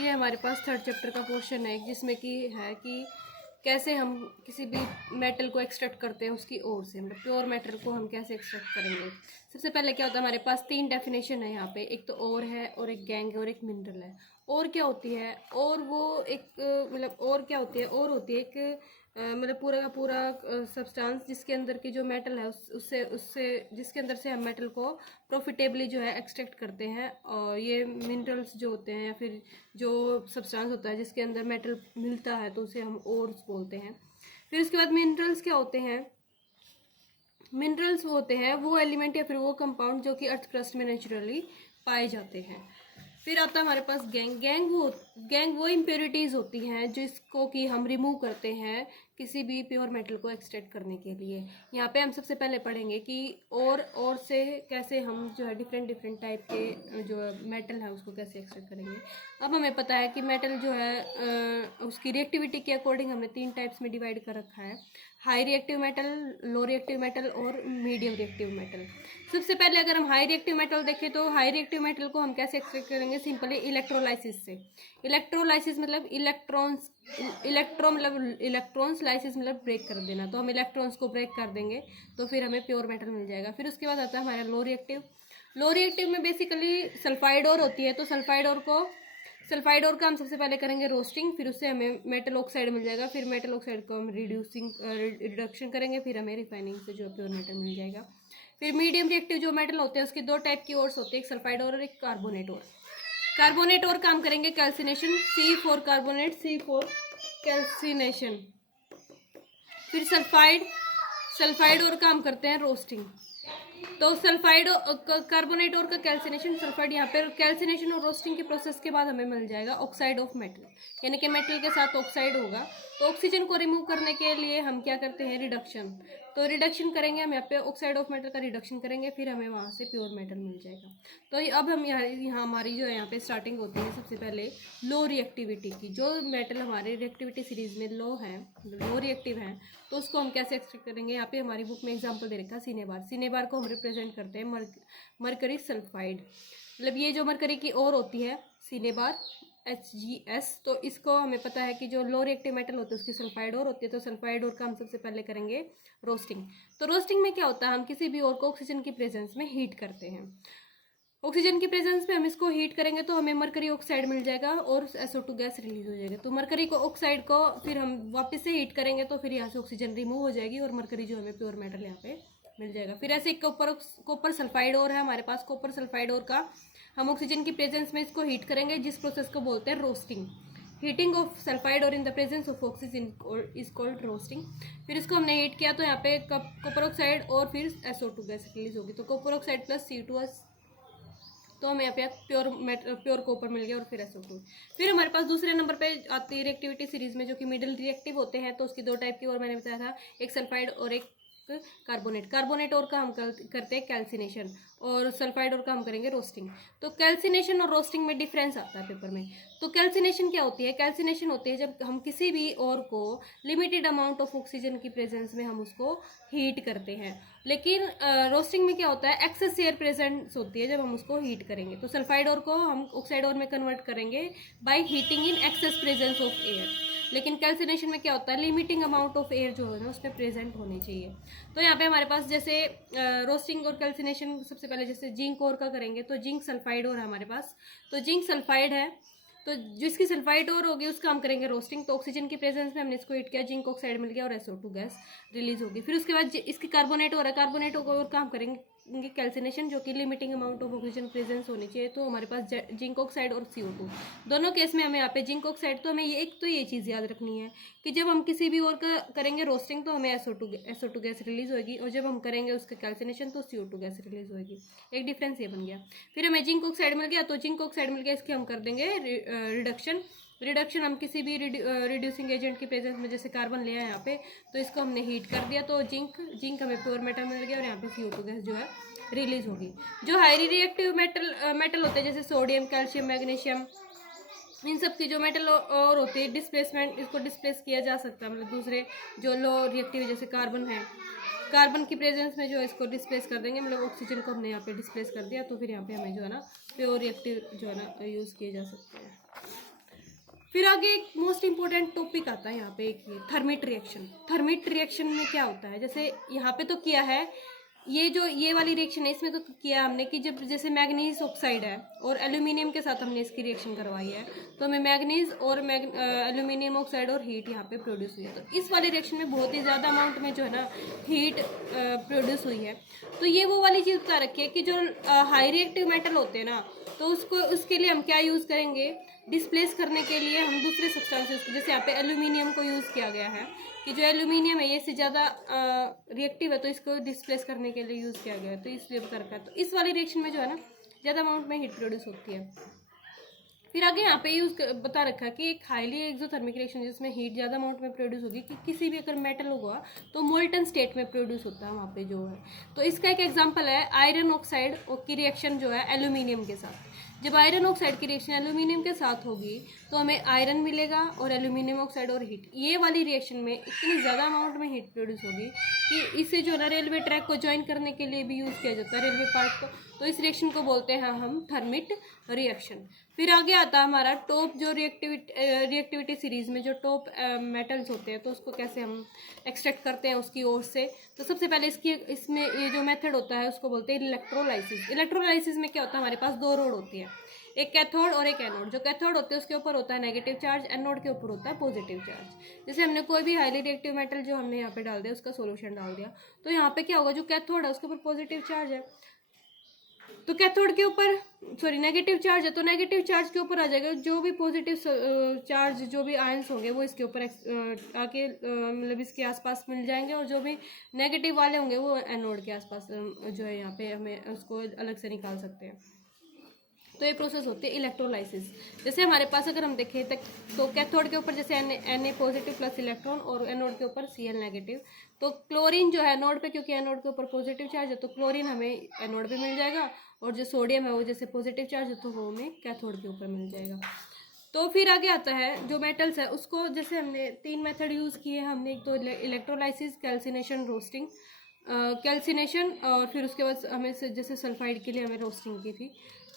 ये हमारे पास third chapter का पोर्शन है जिसमें कि है कि कैसे हम किसी भी मेटल को एक्सट्रैक्ट करते हैं उसकी ओर से, मतलब प्योर मेटल को हम कैसे एक्सट्रैक्ट करेंगे। सबसे पहले क्या होता है, हमारे पास 3 डेफिनेशन है यहाँ पे, एक तो ओर है और एक गैंग है और एक मिनरल है। और क्या होती है, और वो एक मतलब और क्या होती है, और होती है एक मतलब पूरा का पूरा सब्सटेंस जिसके अंदर की जो मेटल है उससे उससे जिसके अंदर से हम मेटल को प्रॉफिटेबली जो है एक्सट्रैक्ट करते हैं। और ये मिनरल्स जो होते हैं या फिर जो सब्सटेंस होता है जिसके अंदर मेटल मिलता है तो उसे हम ओर्स बोलते हैं। फिर उसके बाद मिनरल्स क्या होते हैं, मिनरल्स वो होते हैं वो एलिमेंट या फिर वो कंपाउंड जो कि अर्थ क्रस्ट में नेचुरली पाए जाते हैं। फिर आता है हमारे पास गैंग। गैंग वो इम्प्योरिटीज़ होती हैं जिसको कि हम रिमूव करते हैं किसी भी प्योर मेटल को एक्सट्रैक्ट करने के लिए। यहाँ पे हम सबसे पहले पढ़ेंगे कि और से कैसे हम जो है डिफरेंट टाइप के जो मेटल है उसको कैसे एक्सट्रैक्ट करेंगे। अब हमें पता है कि मेटल जो है उसकी रिएक्टिविटी के अकॉर्डिंग हमने 3 टाइप्स में डिवाइड कर रखा है, high reactive metal, low reactive metal और मीडियम रिएक्टिव मेटल। सबसे पहले अगर हम हाई रिएक्टिव मेटल देखें तो हाई रिएक्टिव मेटल को हम कैसे एक्सट्रैक्ट करेंगे, सिंपली इलेक्ट्रोलाइसिस से। इलेक्ट्रोलाइसिस मतलब इलेक्ट्रॉन्स, लाइसिस मतलब ब्रेक कर देना। तो हम इलेक्ट्रॉन्स को ब्रेक कर देंगे तो फिर हमें प्योर मेटल मिल जाएगा। फिर उसके बाद आता है हमारा लो रिएक्टिव में बेसिकली सल्फाइड और होती है। तो सल्फाइड और का हम सबसे पहले करेंगे रोस्टिंग, फिर उससे हमें मेटल ऑक्साइड मिल जाएगा। फिर मेटल ऑक्साइड को हम रिडक्शन करेंगे, फिर हमें रिफाइनिंग से जो प्योर मेटल मिल जाएगा। फिर मीडियम रिएक्टिव जो मेटल होते हैं उसके 2 टाइप की ओर्स होते हैं, एक सल्फाइड और एक कार्बोनेट और। कार्बोनेट और काम करेंगे calcination, C4 carbonate, C4 calcination. फिर सल्फाइड और काम करते हैं रोस्टिंग। तो सल्फाइड कार्बोनेट और का कैल्सिनेशन, सल्फाइड यहाँ पे कैल्सिनेशन और रोस्टिंग के प्रोसेस के बाद हमें मिल जाएगा ऑक्साइड ऑफ मेटल, यानी कि मेटल के साथ ऑक्साइड होगा। तो ऑक्सीजन को रिमूव करने के लिए हम क्या करते हैं, रिडक्शन। तो रिडक्शन करेंगे हम यहाँ पे, ऑक्साइड ऑफ मेटल का रिडक्शन करेंगे, फिर हमें वहाँ से प्योर मेटल मिल जाएगा। तो अब हम यहाँ हमारी जो है यहाँ पे स्टार्टिंग होती है सबसे पहले लो रिएक्टिविटी की। जो मेटल हमारे रिएक्टिविटी सीरीज में लो रिएक्टिव है तो उसको हम कैसे एक्सट्रैक्ट करेंगे। यहाँ पे हमारी बुक में एग्जांपल दे रखा है सिनेबार को हम रिप्रेजेंट करते हैं मरकरी सल्फाइड। मतलब ये जो मरकरी की और होती है सिनेबार HgS, तो इसको हमें पता है कि जो लो रिएक्टिव मेटल होते हैं उसकी सल्फाइड और होती है। तो सल्फाइड और का हम सबसे पहले करेंगे रोस्टिंग। तो रोस्टिंग में क्या होता है, हम किसी भी और को ऑक्सीजन की प्रेजेंस में हीट करते हैं। ऑक्सीजन की प्रेजेंस में हम इसको हीट करेंगे तो हमें मरकरी ऑक्साइड मिल जाएगा और SO2 गैस रिलीज हो जाएगा। तो मरकरी को ऑक्साइड को फिर हम वापस से हीट करेंगे तो फिर यहाँ से ऑक्सीजन रिमूव हो जाएगी और मरकरी जो हमें प्योर मेटल यहाँ पे मिल जाएगा। फिर ऐसे कॉपर सल्फाइड और है हमारे पास, कॉपर सल्फाइड और का हम ऑक्सीजन की प्रेजेंस में इसको हीट करेंगे, जिस प्रोसेस को बोलते हैं रोस्टिंग। हीटिंग ऑफ सल्फाइड और in the presence of oxygen is called roasting. फिर इसको हमने हीट किया तो यहाँ पे कॉपर ऑक्साइड और फिर SO2 गैस रिलीज होगी। तो कॉपर ऑक्साइड प्लस C2S, तो हमें यहाँ पे प्योर कॉपर मिल गया और फिर SO2। फिर हमारे पास दूसरे नंबर पे आती है रिएक्टिविटी सीरीज में जो कि मिडिल रिएक्टिव होते हैं। तो उसकी 2 टाइप की और मैंने बताया था, एक सल्फाइड और एक कार्बोनेट और का हम करते हैं कैल्सिनेशन और सल्फाइड और का हम करेंगे रोस्टिंग। तो कैल्सिनेशन और रोस्टिंग में डिफरेंस आता है पेपर में। तो कैल्सिनेशन क्या होती है, कैल्सिनेशन होती है जब हम किसी भी और को लिमिटेड अमाउंट ऑफ ऑक्सीजन की प्रेजेंस में हम उसको हीट करते हैं। लेकिन रोस्टिंग में क्या होता है, एक्सेस एयर प्रेजेंस होती है जब हम उसको हीट करेंगे। तो सल्फाइड और को हम ऑक्साइड और में कन्वर्ट करेंगे by heating in excess presence of air. लेकिन कैल्सिनेशन में क्या होता है, लिमिटिंग अमाउंट ऑफ एयर जो है ना उसमें प्रेजेंट होनी चाहिए। तो यहाँ पे हमारे पास जैसे रोस्टिंग और कैल्सिनेशन सबसे पहले जैसे जिंक और का करेंगे तो जिंक सल्फाइड और हमारे पास, तो जिंक सल्फाइड है तो जिसकी सल्फाइड और होगी उसका हम करेंगे रोस्टिंग। तो ऑक्सीजन की प्रेजेंस में हमने इसको हीट किया, जिंक ऑक्साइड मिल गया और SO2 गैस रिलीज होगी। फिर उसके बाद इसकी कार्बोनेट हो रहा है, कार्बोनेट और का हम करेंगे कैल्सिनेशन, जो कि limiting amount of oxygen presence होनी चाहिए। तो हमारे पास जिंक ऑक्साइड और CO2 दोनों केस में हमें यहाँ पे जिंक ऑक्साइड, तो हमें ये चीज़ याद रखनी है कि जब हम किसी भी और का करेंगे रोस्टिंग तो हमें SO2 गैस रिलीज होगी और जब हम करेंगे उसका कैल्सिनेशन तो CO2 गैस रिलीज होगी। एक डिफरेंस ये बन गया। फिर हमें जिंक ऑक्साइड मिल गया, तो जिंक ऑक्साइड मिल गया, इसकी हम कर देंगे रिडक्शन। हम किसी भी रिड्यूसिंग एजेंट की प्रेजेंस में जैसे कार्बन लिया है यहाँ पे, तो इसको हमने हीट कर दिया तो जिंक हमें प्योर मेटल मिल गया और यहाँ पे CO2 गैस जो है रिलीज होगी। जो हाईली रिएक्टिव मेटल होते हैं जैसे सोडियम, कैल्शियम, मैग्नीशियम, इन सब की जो मेटल और होती है डिस्प्लेसमेंट, इसको डिस्प्लेस किया जा सकता है। मतलब दूसरे जो लो रिएक्टिव जैसे कार्बन है, कार्बन की प्रेजेंस में जो इसको डिस्प्लेस कर देंगे, मतलब ऑक्सीजन को हमने यहाँ पे डिस्प्लेस कर दिया तो फिर यहाँ पे हमें जो है ना प्योर रिएक्टिव जो है ना यूज़ किए जा सकते हैं। फिर आगे एक मोस्ट इंपॉर्टेंट टॉपिक आता है यहाँ पे, एक ये थर्मिट रिएक्शन। थर्मिट रिएक्शन में क्या होता है, जैसे यहाँ पे तो किया है ये वाली रिएक्शन है, इसमें तो किया हमने कि जब जैसे मैग्नीज ऑक्साइड है और एल्यूमिनियम के साथ हमने इसकी रिएक्शन करवाई है, तो हमें मैग्नीज और एल्यूमिनियम ऑक्साइड और हीट यहाँ पे प्रोड्यूस हुई है। तो इस वाली रिएक्शन में बहुत ही ज़्यादा अमाउंट में जो है ना हीट प्रोड्यूस हुई है। तो ये वो वाली चीज़ बता रखी है कि जो हाई रिएक्टिव मेटल होते हैं ना, तो उसके लिए हम क्या यूज़ करेंगे, डिस्प्लेस करने के लिए हम दूसरे सब्सटेंसेस, जैसे यहाँ पे एल्यूमिनियम को यूज़ किया गया है कि जो एल्यूमिनियम है ये से ज़्यादा रिएक्टिव है, तो इसको डिस्प्लेस करने के लिए यूज़ किया गया है, तो इसलिए बता रखा है। तो इस वाली रिएक्शन में जो है ना ज़्यादा अमाउंट में हीट प्रोड्यूस होती है। फिर आगे यहाँ पे यूज बता रखा है कि एक हाईली एक्सोथर्मिक रिएक्शन जिसमें हीट ज़्यादा अमाउंट में प्रोड्यूस होगी, कि किसी भी अगर मेटल होगा तो मोल्टन स्टेट में प्रोड्यूस होता है वहाँ पे जो है। तो इसका एक एग्जांपल है आयरन ऑक्साइड की रिएक्शन जो है एल्यूमिनियम के साथ। जब आयरन ऑक्साइड की रिएक्शन एल्यूमिनियम के साथ होगी तो हमें आयरन मिलेगा और एल्यूमिनियम ऑक्साइड और हीट, ये वाली रिएक्शन में इतनी ज़्यादा अमाउंट में हीट प्रोड्यूस होगी कि इसे जो है ना रेलवे ट्रैक को ज्वाइन करने के लिए भी यूज़ किया जाता है, रेलवे पार्ट को। तो इस रिएक्शन को बोलते हैं हम थर्मिट रिएक्शन। फिर आगे आता है हमारा टॉप, जो रिएक्टिविटी सीरीज़ में जो टॉप मेटल्स होते हैं, तो उसको कैसे हम एक्सट्रैक्ट करते हैं उसकी ओर से। तो सबसे पहले इसमें ये जो मेथड होता है उसको बोलते हैं इलेक्ट्रोलाइसिस। इलेक्ट्रोलाइसिस में क्या होता है, हमारे पास दो रोड होती है, एक कैथोड और एक एनोड। जो कैथोड होते हैं उसके ऊपर होता है नेगेटिव चार्ज, एनोड के ऊपर होता है पॉजिटिव चार्ज। जैसे हमने कोई भी हाईली रिएक्टिव मेटल जो हमने यहाँ पे डाल दिया, उसका सोल्यूशन डाल दिया, तो यहाँ पे क्या होगा, जो कैथोड है उसके ऊपर पॉजिटिव चार्ज है, तो कैथोड के ऊपर नेगेटिव चार्ज है, तो नेगेटिव चार्ज के ऊपर आ जाएगा जो भी पॉजिटिव चार्ज, जो भी आयंस होंगे वो इसके ऊपर आके मतलब इसके आसपास मिल जाएंगे, और जो भी नेगेटिव वाले होंगे वो एनोड के आसपास जो है यहाँ पे हमें उसको अलग से निकाल सकते हैं। तो ये प्रोसेस होती है इलेक्ट्रोलाइसिस। जैसे हमारे पास अगर हम देखें तक, तो कैथोड के ऊपर जैसे Na पॉजिटिव प्लस इलेक्ट्रॉन और एनोड के ऊपर Cl नेगेटिव। तो क्लोरीन जो है एनोड पे, क्योंकि एनोड के ऊपर पॉजिटिव चार्ज है, तो क्लोरीन हमें एनोड पे मिल जाएगा, और जो सोडियम है वो जैसे पॉजिटिव चार्ज है तो वो हमें कैथोड के ऊपर मिल जाएगा। तो फिर आगे आता है जो मेटल्स है उसको, जैसे हमने 3 मेथड यूज़ किए हैं हमने, एक तो इलेक्ट्रोलाइसिस, कैल्सिनेशन, रोस्टिंग। कैल्सिनेशन और फिर उसके बाद हमें जैसे सल्फाइड के लिए हमें रोस्टिंग की थी।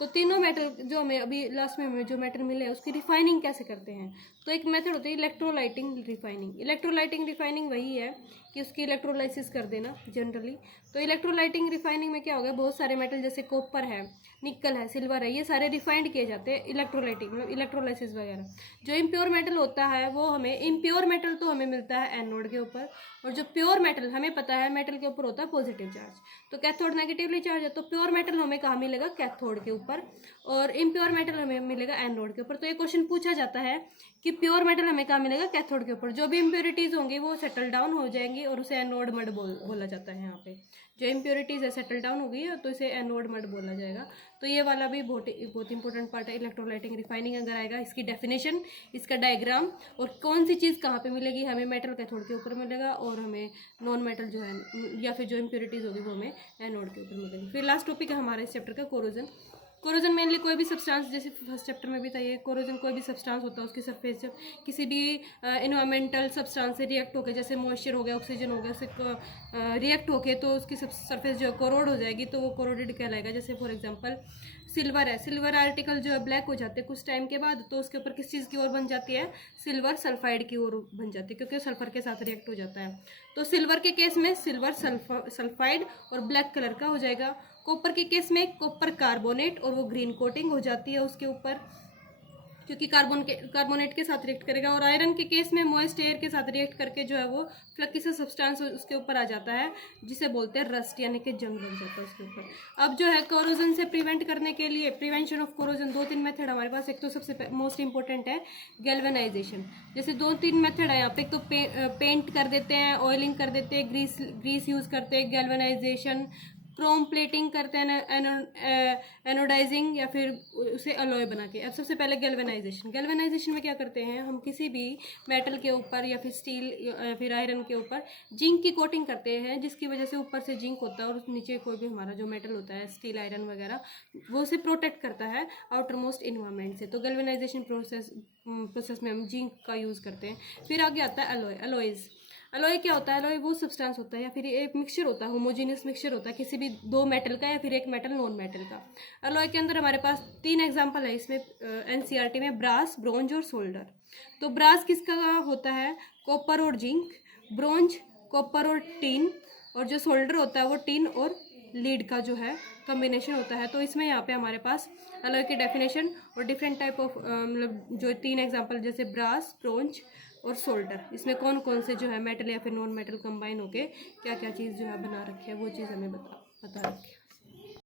तो तीनों मेटल जो हमें अभी लास्ट में हमें जो मेटल मिले हैं उसकी रिफाइनिंग कैसे करते हैं, तो एक मेथड होती है इलेक्ट्रोलाइटिंग रिफाइनिंग। इलेक्ट्रोलाइटिंग रिफाइनिंग वही है कि उसकी इलेक्ट्रोलाइसिस कर देना जनरली। तो इलेक्ट्रोलाइटिंग रिफाइनिंग में क्या होगा, बहुत सारे मेटल जैसे कॉपर है, निकल है, सिल्वर है, ये सारे रिफाइंड किए जाते हैं इलेक्ट्रोलाइटिंग में, इलेक्ट्रोलाइसिस वगैरह। जो इम्प्योर मेटल होता है वो हमें, इम्प्योर मेटल तो हमें मिलता है एनोड के ऊपर, और जो प्योर मेटल हमें पता है मेटल के ऊपर होता है पॉजिटिव चार्ज। तो कैथोड नेगेटिवली चार्ज है, तो प्योर मेटल हमें कहाँ मिलेगा, कैथोड के ऊपर, और इम्प्योर मेटल हमें मिलेगा एनोड के ऊपर। तो ये क्वेश्चन पूछा जाता है कि प्योर मेटल हमें कहाँ मिलेगा, कैथोड के ऊपर। जो भी इम्प्योरिटीज़ होंगी वो सेटल डाउन हो जाएंगी और उसे एनोड मड बोला जाता है। यहाँ पे जो इम्प्योरिटीज़ है सेटल डाउन हो गई है तो इसे एनोड मड बोला जाएगा। तो ये वाला भी बहुत इंपॉर्टेंट पार्ट है इलेक्ट्रोलाइटिंग रिफाइनिंग। अगर आएगा इसकी डेफिनेशन, इसका डायग्राम, और कौन सी चीज़ कहाँ पे मिलेगी, हमें मेटल कैथोड के ऊपर मिलेगा, और हमें नॉन मेटल जो है या फिर जो इम्प्योरिटीज़ होगी वो हमें एनोड के ऊपर मिलेगी। फिर लास्ट टॉपिक है हमारे इस चैप्टर का कोरोजन। कोरोजन मेनली कोई भी सब्सटेंस, जैसे फर्स्ट चैप्टर में भी था ये, कोरोजन कोई भी सब्सटेंस होता है उसकी सरफेस जब किसी भी इन्वायरमेंटल सब्सटेंस से रिएक्ट होकर, जैसे मॉइस्चर हो गया, ऑक्सीजन हो गया, उससे रिएक्ट होके तो उसकी सरफेस जो कोरोड हो जाएगी, तो वो कोरोडेड कहलाएगा। जैसे फॉर एग्जांपल सिल्वर है, सिल्वर आर्टिकल जो है ब्लैक हो जाते हैं कुछ टाइम के बाद, तो उसके ऊपर किस चीज़ की ओर बन जाती है, सिल्वर सल्फाइड की ओर बन जाती है, क्योंकि सल्फर के साथ रिएक्ट हो जाता है। तो सिल्वर के केस में सिल्वर सल्फाइड और ब्लैक कलर का हो जाएगा। कॉपर के केस में कॉपर कार्बोनेट, और वो ग्रीन कोटिंग हो जाती है उसके ऊपर, क्योंकि कार्बोनेट के साथ रिएक्ट करेगा। और आयरन के केस में मॉइस्ट एयर के साथ रिएक्ट करके जो है वो फ्लकी सा सब्सटेंस उसके ऊपर आ जाता है, जिसे बोलते हैं रस्ट, यानी कि जंग लग जाता है उसके ऊपर। अब जो है कोरोजन से प्रिवेंट करने के लिए, प्रिवेंशन ऑफ कोरोजन, 2-3 मेथड हमारे पास। एक तो सबसे मोस्ट इंपॉर्टेंट है गैल्वेनाइजेशन। जैसे 2-3 मेथड है यहाँ पे, एक तो पेंट कर देते हैं, ऑयलिंग कर देते हैं, ग्रीस यूज़ करते हैं, गैल्वेनाइजेशन, क्रोम प्लेटिंग करते हैं, एनोडाइजिंग, या फिर उसे अलॉय बना के। अब सबसे पहले गैल्वेनाइजेशन। गैल्वेनाइजेशन में क्या करते हैं हम, किसी भी मेटल के ऊपर या फिर स्टील या फिर आयरन के ऊपर जिंक की कोटिंग करते हैं, जिसकी वजह से ऊपर से जिंक होता है और नीचे कोई भी हमारा जो मेटल होता है, स्टील, आयरन वगैरह, वो उसे प्रोटेक्ट करता है आउटर मोस्ट इन्वायरमेंट से। तो गैल्वेनाइजेशन प्रोसेस में हम जिंक का यूज़ करते हैं। फिर आगे आता है अलॉय, अलॉयज़। अलॉय क्या होता है? अलॉय वो सब्सटेंस होता है या फिर एक मिक्सचर होता है, होमोजीनियस मिक्सचर होता है किसी भी दो मेटल का या फिर एक मेटल नॉन मेटल का। अलॉय के अंदर हमारे पास 3 एग्जांपल है इसमें एनसीईआरटी में, ब्रास, ब्रोंज और सोल्डर। तो ब्रास किसका होता है? कॉपर और जिंक। ब्रोंज कॉपर और टिन। और जो सोल्डर होता है वो टिन और लीड का जो है कॉम्बिनेशन होता है। तो इसमें यहाँ पे हमारे पास अलॉय की डेफिनेशन और डिफरेंट टाइप ऑफ मतलब जो 3 एग्जांपल जैसे ब्रास, ब्रोंज और सोल्डर, इसमें कौन कौन से जो है मेटल या फिर नॉन मेटल कंबाइन होके क्या क्या चीज़ जो है बना रखी है वो चीज़ हमें बता रखी है।